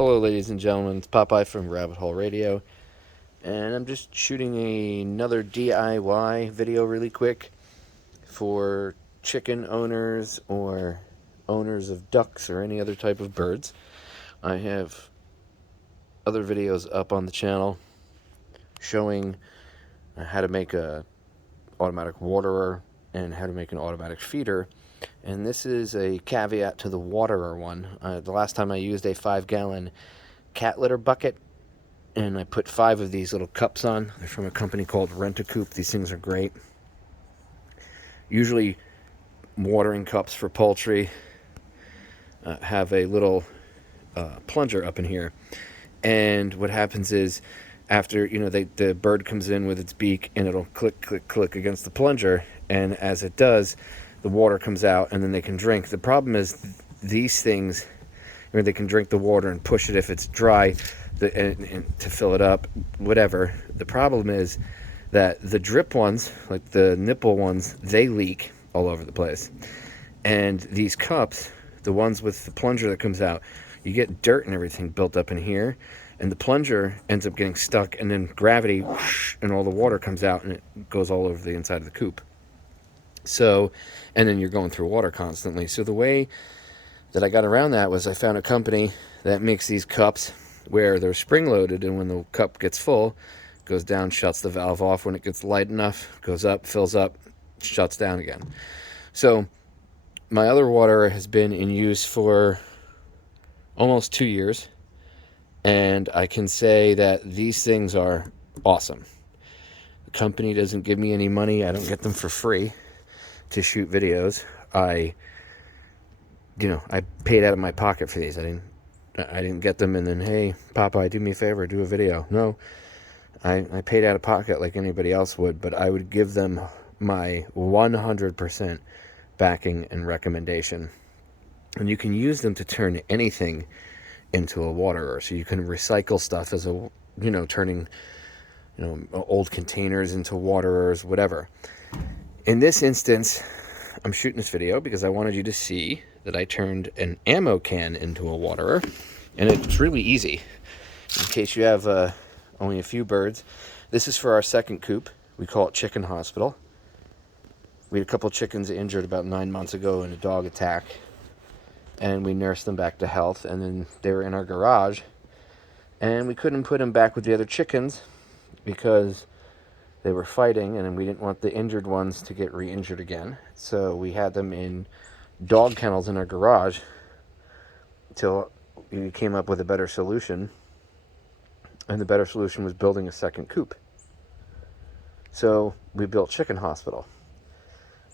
Hello, ladies and gentlemen. It's Popeye from Rabbit Hole Radio, and I'm just shooting another DIY video really quick for chicken owners or owners of ducks or any other type of birds. I have other videos up on the channel showing how to make a automatic waterer and how to make an automatic feeder. And this is a caveat to the waterer one. The last time I used a 5-gallon cat litter bucket, and I put 5 of these little cups on. They're from a company called Rent-A-Coop. These things are great. Usually watering cups for poultry have a little plunger up in here. And what happens is, after, the bird comes in with its beak, and it'll click, click, click against the plunger, and as it does, the water comes out, and then they can drink. The problem is these things, they can drink the water and push it if it's dry and to fill it up, whatever. The problem is that the drip ones, like the nipple ones, they leak all over the place. And these cups, the ones with the plunger that comes out, you get dirt and everything built up in here, and the plunger ends up getting stuck, and then gravity, whoosh, and all the water comes out, and it goes all over the inside of the coop. So, and then you're going through water constantly. So the way that I got around that was I found a company that makes these cups where they're spring-loaded, and when the cup gets full, goes down, shuts the valve off. When it gets light enough, goes up, fills up, shuts down again. So my other water has been in use for almost 2 years, and I can say that these things are awesome. The company doesn't give me any money. I don't get them for free to shoot videos. I paid out of my pocket for these. I didn't get them and then, hey, Popeye, do me a favor, do a video. No, I paid out of pocket like anybody else would, but I would give them my 100% backing and recommendation. And you can use them to turn anything into a waterer. So you can recycle stuff as turning, old containers into waterers, whatever. In this instance, I'm shooting this video because I wanted you to see that I turned an ammo can into a waterer, and it's really easy. In case you have only a few birds, this is for our second coop. We call it Chicken Hospital. We had a couple chickens injured about 9 months ago in a dog attack, and we nursed them back to health, and then they were in our garage, and we couldn't put them back with the other chickens because they were fighting, and we didn't want the injured ones to get re-injured again. So we had them in dog kennels in our garage until we came up with a better solution. And the better solution was building a second coop. So we built Chicken Hospital.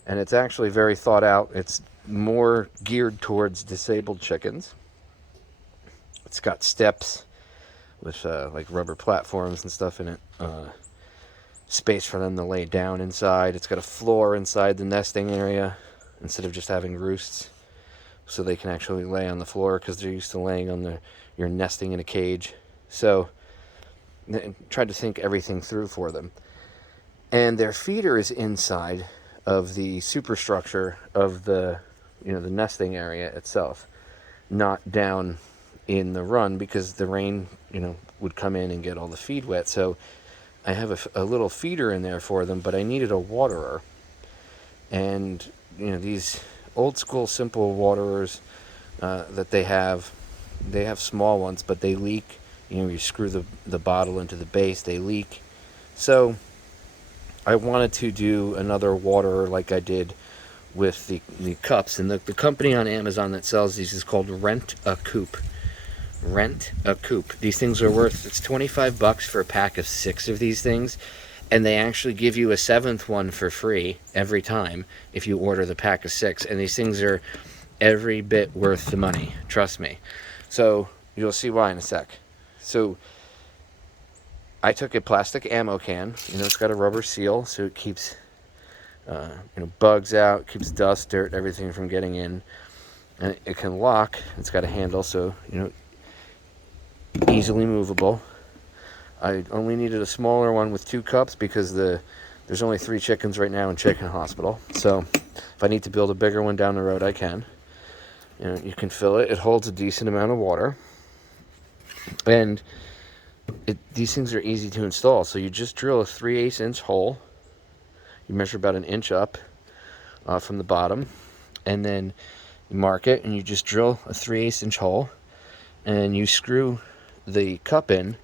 And it's actually very thought out. It's more geared towards disabled chickens. It's got steps with like rubber platforms and stuff in it. Space for them to lay down inside. It's got a floor inside the nesting area instead of just having roosts, so they can actually lay on the floor because they're used to laying on you're nesting in a cage. So I tried to think everything through for them. And their feeder is inside of the superstructure of the the nesting area itself, not down in the run, because the rain would come in and get all the feed wet. So I have a little feeder in there for them, but I needed a waterer. And, these old school simple waterers that they have small ones, but they leak. You screw the bottle into the base, they leak. So I wanted to do another waterer like I did with the cups. And the company on Amazon that sells these is called Rent-A-Coop. Rent-A-Coop. These things are worth, it's $25 for a pack of 6 of these things, and they actually give you a 7th one for free every time if you order the pack of 6. And these things are every bit worth the money, trust me. So you'll see why in a sec. So I took a plastic ammo can. It's got a rubber seal, so it keeps bugs out, keeps dust, dirt, everything from getting in. And it can lock. It's got a handle, so easily movable. I only needed a smaller one with 2 cups because there's only 3 chickens right now in Chicken Hospital. So if I need to build a bigger one down the road, I can. You can fill it. It holds a decent amount of water. And these things are easy to install. So you just drill a 3/8 inch hole. You measure about an inch up from the bottom, and then you mark it, and you just drill a 3/8 inch hole, and you screw the cup in,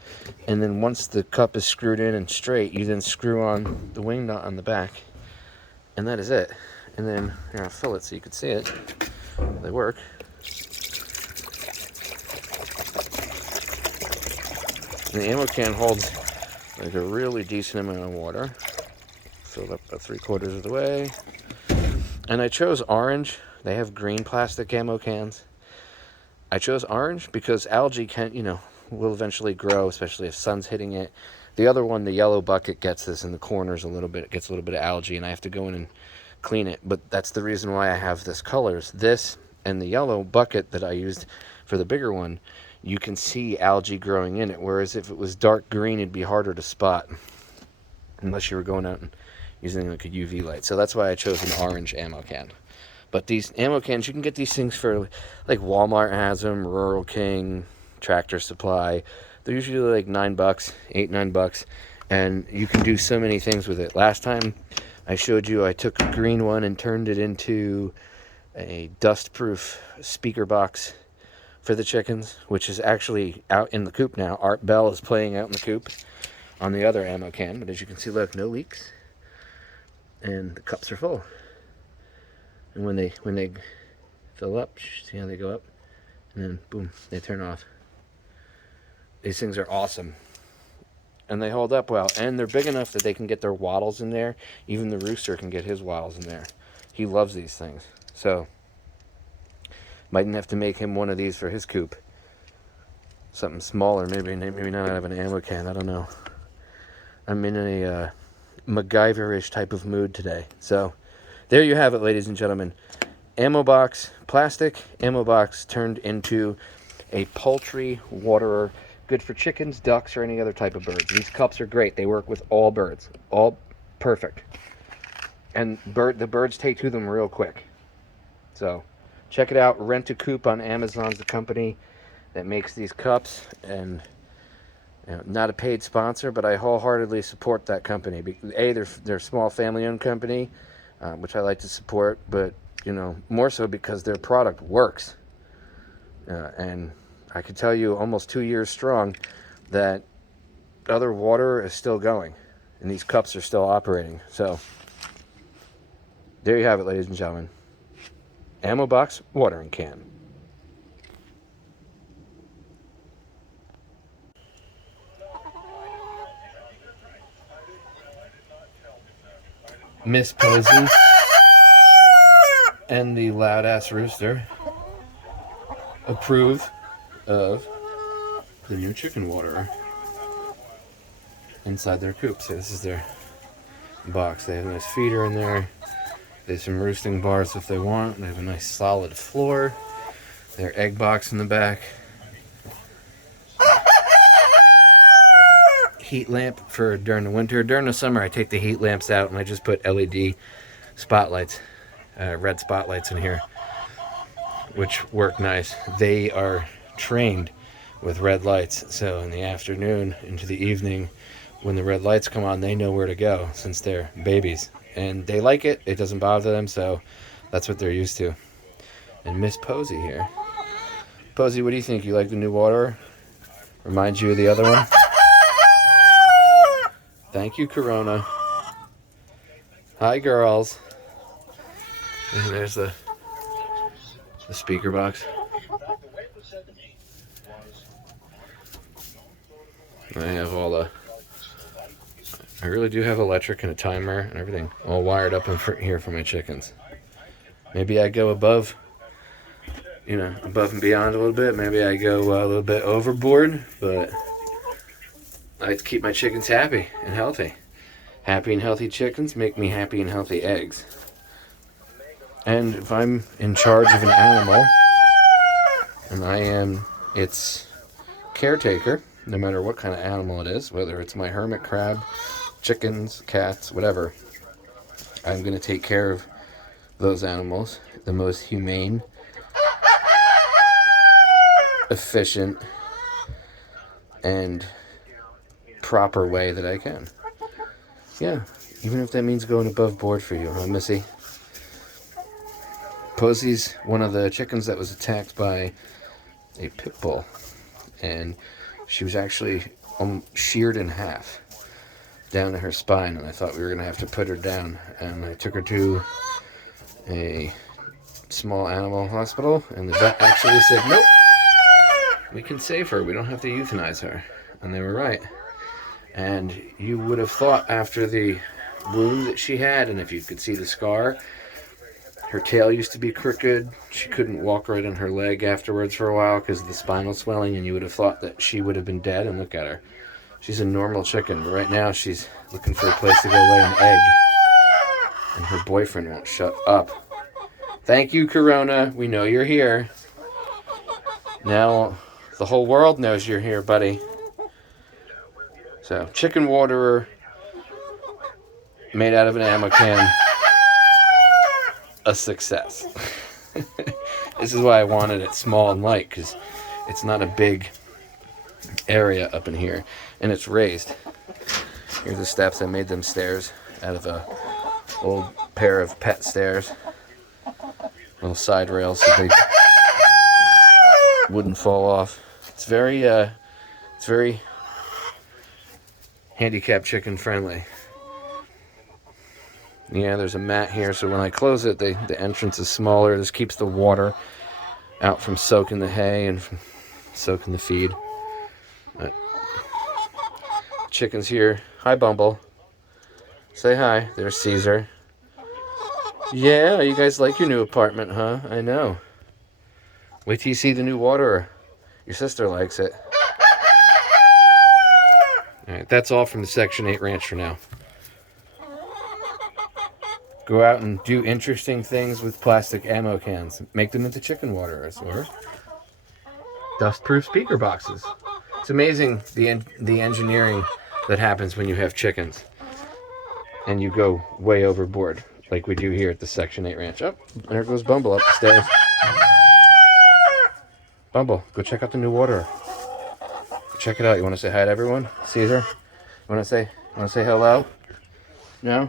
and then once the cup is screwed in and straight, you then screw on the wing nut on the back, and that is it. And then here, I'll fill it so you can see it. They work. And the ammo can holds like a really decent amount of water. Filled up about 3/4 of the way. And I chose orange. They have green plastic ammo cans. I chose orange because algae will eventually grow, especially if sun's hitting it. The other one, the yellow bucket, gets this in the corners a little bit. It gets a little bit of algae, and I have to go in and clean it. But that's the reason why I have this colors. This and the yellow bucket that I used for the bigger one, you can see algae growing in it. Whereas if it was dark green, it'd be harder to spot unless you were going out and using like a UV light. So that's why I chose an orange ammo can. But these ammo cans, you can get these things for, like, Walmart has them, Rural King, Tractor Supply. They're usually like $9, $8-9, and you can do so many things with it. Last time I showed you, I took a green one and turned it into a dust-proof speaker box for the chickens, which is actually out in the coop now. Art Bell is playing out in the coop on the other ammo can, but as you can see, look, no leaks, and the cups are full. And when they fill up, see how they go up, and then boom, they turn off. These things are awesome, and they hold up well, and they're big enough that they can get their wattles in there. Even the rooster can get his wattles in there. He loves these things, so might have to make him one of these for his coop. Something smaller, maybe not out of an ammo can. I don't know. I'm in a MacGyver-ish type of mood today, so. There you have it, ladies and gentlemen. Ammo box, plastic ammo box turned into a poultry waterer. Good for chickens, ducks, or any other type of birds. These cups are great. They work with all birds. All perfect. And the birds take to them real quick. So check it out. Rent a Coop on Amazon's the company that makes these cups. And not a paid sponsor, but I wholeheartedly support that company. They're a small family-owned company. Which I like to support, but more so because their product works. And I can tell you, almost 2 years strong, that other water is still going, and these cups are still operating. So there you have it, ladies and gentlemen. Ammo box, watering can. Miss Posey and the loud ass rooster approve of the new chicken waterer inside their coop. So this is their box. They have a nice feeder in there. They have some roosting bars if they want. They have a nice solid floor. Their egg box in the back. Heat lamp for during the winter. During the summer, I take the heat lamps out and I just put LED spotlights, red spotlights in here, which work nice. They are trained with red lights, so in the afternoon into the evening, when the red lights come on, they know where to go since they're babies, and they like it. It doesn't bother them, so that's what they're used to. And Miss Posey here. Posey, what do you think? You like the new water? Reminds you of the other one? Thank you, Corona. Hi, girls. And there's the speaker box. I have I really do have electric and a timer and everything all wired up in here for my chickens. Maybe I go above and beyond a little bit. Maybe I go a little bit overboard, but I like to keep my chickens happy and healthy. Happy and healthy chickens make me happy and healthy eggs. And if I'm in charge of an animal, and I am its caretaker, no matter what kind of animal it is, whether it's my hermit crab, chickens, cats, whatever, I'm going to take care of those animals the most humane, efficient, and proper way that I can. Yeah, even if that means going above board for you, huh, Missy? Posey's one of the chickens that was attacked by a pit bull, and she was actually sheared in half down to her spine, and I thought we were going to have to put her down, and I took her to a small animal hospital, and the vet actually said, nope, we can save her, we don't have to euthanize her. And they were right. And you would have thought after the wound that she had, and if you could see the scar, her tail used to be crooked, she couldn't walk right on her leg afterwards for a while because of the spinal swelling, and you would have thought that she would have been dead, and look at her. She's a normal chicken, but right now she's looking for a place to go lay an egg, and her boyfriend won't shut up. Thank you, Corona. We know you're here. Now the whole world knows you're here, buddy. So, chicken waterer made out of an ammo can. A success. This is why I wanted it small and light, because it's not a big area up in here, and it's raised. Here's the steps. I made them stairs out of a old pair of pet stairs, little side rails so they wouldn't fall off. It's very handicap chicken friendly. Yeah, there's a mat here, so when I close it, the entrance is smaller. This keeps the water out from soaking the hay and from soaking the feed. Chicken's here. Hi, Bumble. Say hi. There's Caesar. Yeah, you guys like your new apartment, huh? I know. Wait till you see the new waterer. Your sister likes it. Alright, that's all from the Section 8 ranch for now. Go out and do interesting things with plastic ammo cans. Make them into chicken waterers or dust-proof speaker boxes. It's amazing the engineering that happens when you have chickens and you go way overboard, like we do here at the Section 8 ranch. Oh, there goes Bumble up the stairs. Bumble, go check out the new waterer. Check it out. You want to say hi to everyone? Caesar, you want to say hello? No?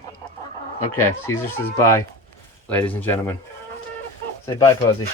Okay, Caesar says bye, ladies and gentlemen. Say bye, Posey.